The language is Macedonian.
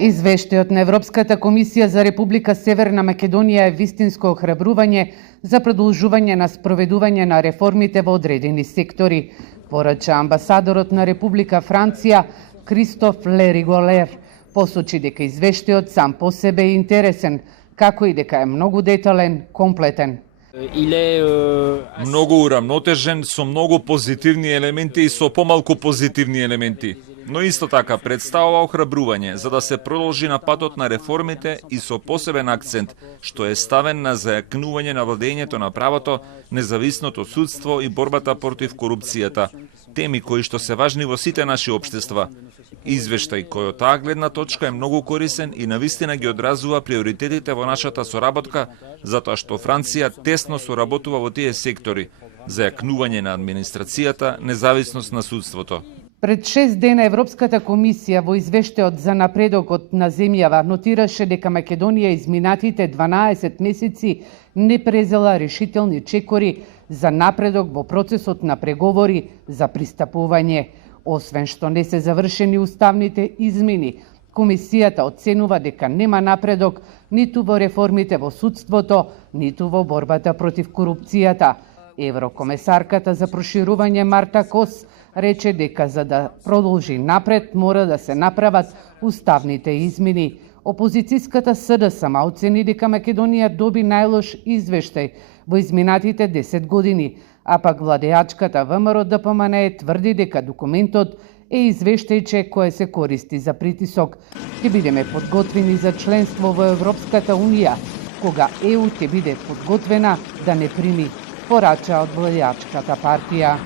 Извештајот на Европската комисија за Република Северна Македонија е вистинско охрабрување за продолжување на спроведување на реформите во одредени сектори, порача амбасадорот на Република Франција Кристоф Лериголер. Посочи дека извештајот сам по себе е интересен, како и дека е многу детален, комплетен. Многу урамнотежен, со многу позитивни елементи и со помалку позитивни елементи. Но исто така представува охрабрување за да се продолжи на патот на реформите и со посебен акцент што е ставен на зајакнување на владењето на правото, независното судство и борбата против корупцијата, теми кои што се важни во сите наши општества. Извештај кој од таа гледна точка е многу корисен и навистина ги одразува приоритетите во нашата соработка, затоа што Франција тесно соработува во тие сектори, зајакнување на администрацијата, независност на судството. Пред 6 дена Европската комисија во извештајот за напредокот на земјава нотираше дека Македонија изминатите 12 месеци не презела решителни чекори за напредок во процесот на преговори за пристапување. Освен што не се завршени уставните измени, комисијата оценува дека нема напредок ниту во реформите во судството, ниту во борбата против корупцијата. Еврокомесарката за проширување Марта Кос рече дека за да продолжи напред мора да се направат уставните измени. Опозицијската СДСМ оцени дека Македонија доби најлош извештај во изминатите 10 години, а пак владеачката ВМРО ДПМНЕ тврди дека документот е извештајче кое се користи за притисок. Ќе бидеме подготвени за членство во Европската Унија, кога ЕУ ќе биде подготвена да не прими, порача од владеачката партија.